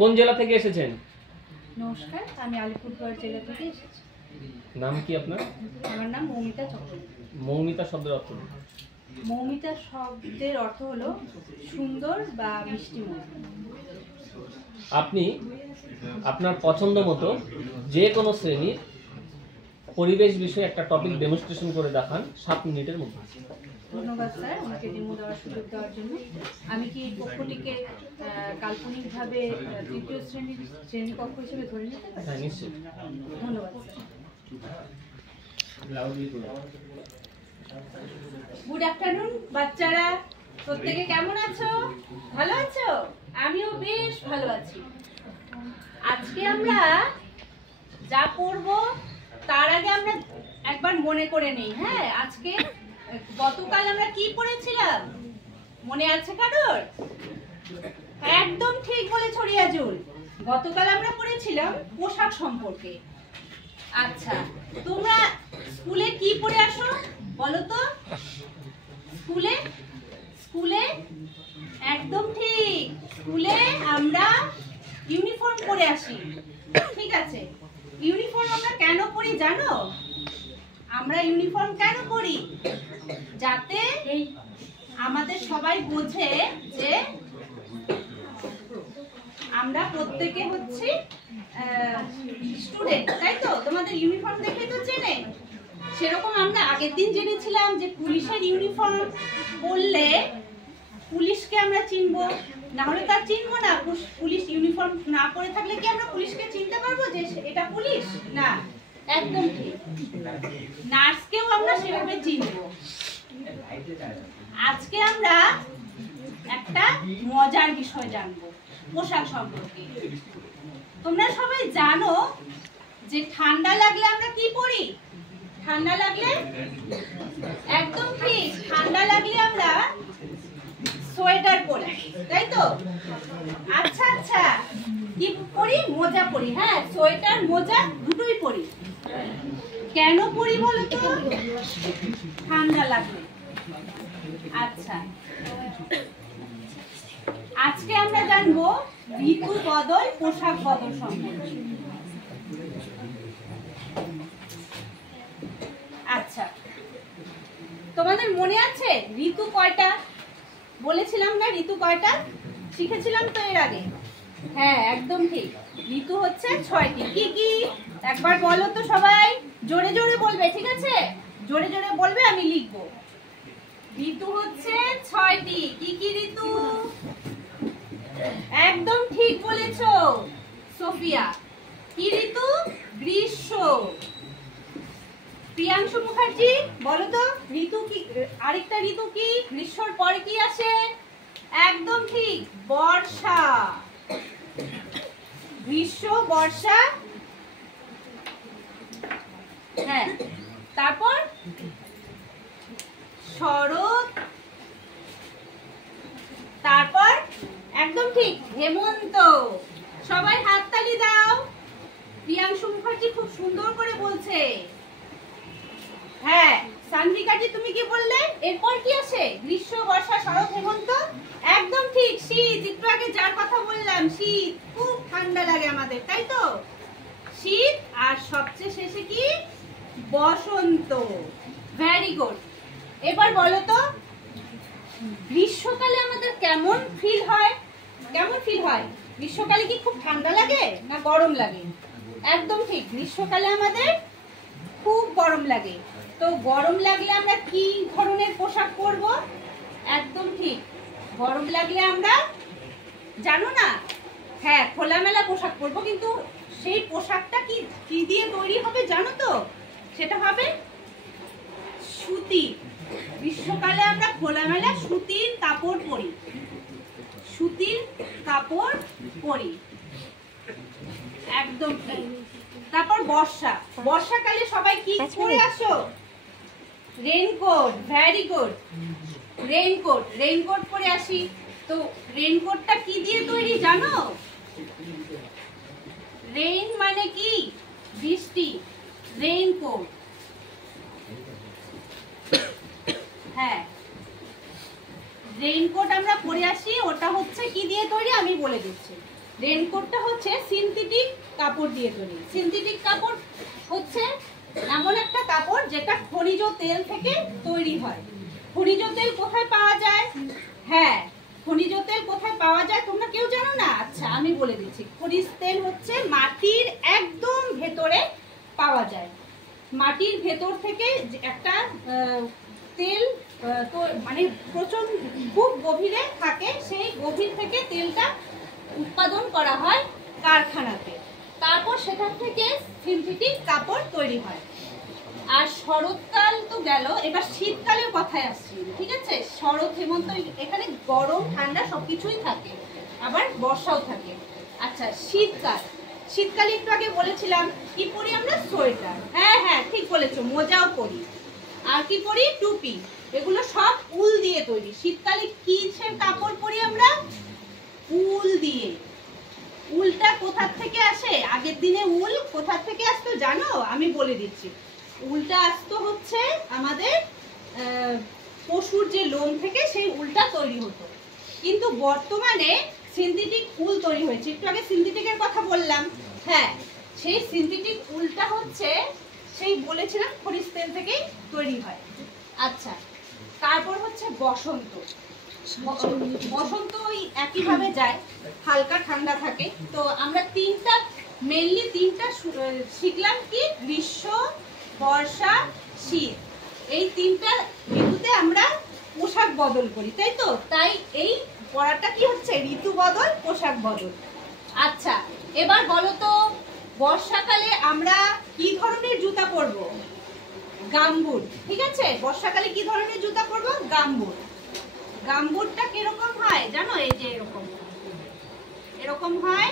কোন জেলা থেকে এসেছেন? নমস্কার, আমি আলিপুরদুয়ার জেলা থেকে এসেছি। নাম কি আপনার? আমার নাম মৌমিতা চক্রবর্তী। মৌমিতা শব্দের অর্থ? মৌমিতা শব্দের অর্থ হলো সুন্দর বা মিষ্টি মন। আপনি আপনার পছন্দ মতো যে কোনো শ্রেণীর পরিবেশ বিষয়ে একটা টপিক ডেমনস্ট্রেশন করে দেখান 7 মিনিটের মধ্যে। ধন্যবাদ স্যার, আমাকে ডেমো দেওয়ার সুযোগ দেওয়ার জন্য। আমি কি পক্ষটিকে কাল্পনিকভাবে তৃতীয় শ্রেণীকক্ষ হিসেবে ধরে নিতে পারি? হ্যাঁ, নিশ্চয়ই। ধন্যবাদ স্যার। গুড আফটারনুন বাচ্চারা, প্রত্যেকে কেমন আছো? ভালো আছো? আমিও বেশ ভালো আছি। আজকে আমরা যা করব তার আগে আমরা একবার মনে করে নেই। হ্যাঁ, আজকে গতকাল আমরা কি পড়েছিলাম মনে আছে কারোর? একদম ঠিক বলেছো রিয়াজুল, গতকাল আমরা পড়েছিলাম পোশাক সম্পর্কে। আচ্ছা, তোমরা স্কুলে কি পরে আসো বলো তো? স্কুলে একদম ঠিক, স্কুলে আমরা ইউনিফর্ম পরে আসি। ঠিক আছে, ইউনিফর্ম আমরা কেন পরি জানো? আমরা ইউনিফর্ম কেন পরি? যাতে আমাদের সবাই বোঝে যে আমরা প্রত্যেকে হচ্ছে স্টুডেন্ট, তাই তো? তোমাদের ইউনিফর্ম দেখে তো চেনে। সেরকম আমরা আগের দিন জেনেছিলাম যে পুলিশের ইউনিফর্ম পরলে পুলিশকে আমরা চিনবো, না হলে তার চিনবো না। পুলিশ ইউনিফর্ম না পরে থাকলে কি আমরা পুলিশকে চিনতে পারবো যে এটা পুলিশ? না, একদম ঠিক। নার্সকেও আমরা সেভাবে চিনবো। আজকে আমরা একটা মজার বিষয় জানবো পোশাক সম্পর্কে। তোমরা সবাই জানো যে ঠান্ডা লাগলে আমরা কি পরি? ঠান্ডা লাগলে একদম ঠিক, ঠান্ডা লাগলে আমরা সোয়েটার পরি, তাই তো? আচ্ছা আচ্ছা, কি পরি? মোজা পরি। হ্যাঁ, সোয়েটার মোজা দুটোই পরি। কেন পরি বলো তো? ঠান্ডা লাগলে। আচ্ছা, আজকে আমরা জানবো ঋতু বদল, পোশাক বদল সম্পর্কে। আচ্ছা, তোমাদের মনে আছে ঋতু কয়টা? বলেছিলাম না ঋতু কয়টা? শিখেছিলাম তো এর আগে। হ্যাঁ, একদম ঠিক, ঋতু হচ্ছে 6টি। কি কি একবার বলো তো সবাই, জোরে জোরে বলবে, ঠিক আছে? জোরে জোরে বলবে, আমি লিখবো। ঋতু হচ্ছে 6টি। কি কি ঋতু? একদম ঠিক বলেছো সোফিয়া। কি ঋতু? গ্রীষ্ম। প্রিয়াংশু মুখার্জি বলো তো ঋতু কি? আরেকটা ঋতু কি গ্রীষ্মর পরে কি আসে? একদম ঠিক, বর্ষা। গ্রীষ্ম, বর্ষা। হ্যাঁ, তারপর শরৎ, তারপর একদম ঠিক হেমন্ত। সবাই হাততালি দাও। প্রিয়াংশু মুখার্জি খুব সুন্দর করে বলছে। হ্যাঁ, সানভিকাজি তুমি কি বললে? এরপর কি আসে? গ্রীষ্ম, বর্ষা, শরৎ, হেমন্ত। একদম ঠিক, শীত। একটু আগে যার কথা বললাম, শীত। খুব ঠান্ডা লাগে আমাদের, তাই তো? শীত। আর সবচেয়ে শেষে কি? বসন্ত। Very good. এবার বলো তো গ্রীষ্মকালে আমাদের কেমন ফিল হয়? কেমন ফিল হয়? গ্রীষ্মকালে কি খুব ঠান্ডা লাগে না গরম লাগে? একদম ঠিক, গ্রীষ্মকালে আমাদের খুব গরম লাগে। তো গরম লাগলে আমরা কি ধরনের পোশাক পরব? একদম ঠিক, গরম লাগলে আমরা জানো না? হ্যাঁ, খোলামেলা পোশাক পরব। কিন্তু সেই পোশাকটা কি দিয়ে তৈরি হবে জানো তো? সেটা হবে সুতি। গ্রীষ্মকালে আমরা খোলামেলা সুতির কাপড় পরি, সুতির কাপড় পরি। একদম ঠিক। তারপর বর্ষা। বর্ষাকালে সবাই কি পরে আসো? Raincoat. Very good, raincoat. Raincoat পরে আসি। তো রেইনকোটটা কি দিয়ে তৈরি জানো? রেইন মানে কি? বৃষ্টি। রেইনকোট। হ্যাঁ, রেইনকোট আমরা পরে আসি। ওটা হচ্ছে কি দিয়ে তৈরি আমি বলে দিচ্ছি। রেনকোটটা হচ্ছে সিনথেটিক কাপড় দিয়ে তৈরি। সিনথেটিক কাপড় হচ্ছে এমন একটা কাপড় যেটা খনিজ তেল থেকে তৈরি হয়। খনিজ তেল কোথায় পাওয়া যায়? হ্যাঁ, খনিজ তেল কোথায় পাওয়া যায় তোমরা কেউ জানো না? আচ্ছা আমি বলে দিচ্ছি। খনিজ তেল হচ্ছে মাটির একদম ভেতরে পাওয়া যায়। মাটির ভেতর থেকে একটা তেল মানে প্রচন্ড খুব গভীরে থাকে, সেই গভীর থেকে তেলটা উৎপাদন করা হয় কারখানাতে, তারপর সেখান থেকে সিনথেটিক কাপড় তৈরি হয়। আর শরৎকাল তো গেল, এবার শীতকালের কথায় আসছি, ঠিক আছে? শরৎ হেমন্ত এখানে গরম ঠান্ডা সবকিছুই থাকে, আবার বর্ষাও থাকে। আচ্ছা শীতকাল, শীতকালে একটু আগে বলেছিলাম কি পরি আমরা? সোয়েটার। হ্যাঁ হ্যাঁ ঠিক বলেছো, মোজাও পরি। আর কি পরি? টুপি। এগুলো সব উল দিয়ে তৈরি। শীতকালে কিসের কাপড় পরি আমরা? উল দিয়ে। উলটা কোথা থেকে আসে? আগের দিনে উল কোথা থেকে আসতো জানো? আমি বলে দিচ্ছি। উলটা আসতো হচ্ছে আমাদের পশুর যে লোম থেকে, সেই উলটা তৈরি হতো। কিন্তু বর্তমানে সিনথেটিক উল তৈরি হয়েছে। একটু আগে সিনথেটিকের কথা বললাম। হ্যাঁ, সেই সিনথেটিক উলটা হচ্ছে সেই বলেছিলাম খনিজ তেল থেকেই তৈরি হয়। আচ্ছা, তারপর হচ্ছে বসন্ত। বসন্ত ওই একইভাবে যায়, হালকা ঠান্ডা থাকে। তো আমরা মেনলি তিনটা শিখলাম কি? গ্রীষ্ম, বর্ষা, শীত। এই তিনটা ঋতুতে আমরা পোশাক বদল করি, তাই তো? তাই এই পড়াটা কি হচ্ছে? ঋতু বদল, পোশাক বদল। আচ্ছা এবার বলো তো, বর্ষাকালে আমরা কি ধরনের জুতা পরবো? গামবুট। ঠিক আছে, বর্ষাকালে কি ধরনের জুতা পরবো? গামবুট। গামবুটটা কিরকম হয় জানো? এই যে এরকম এরকম হয়।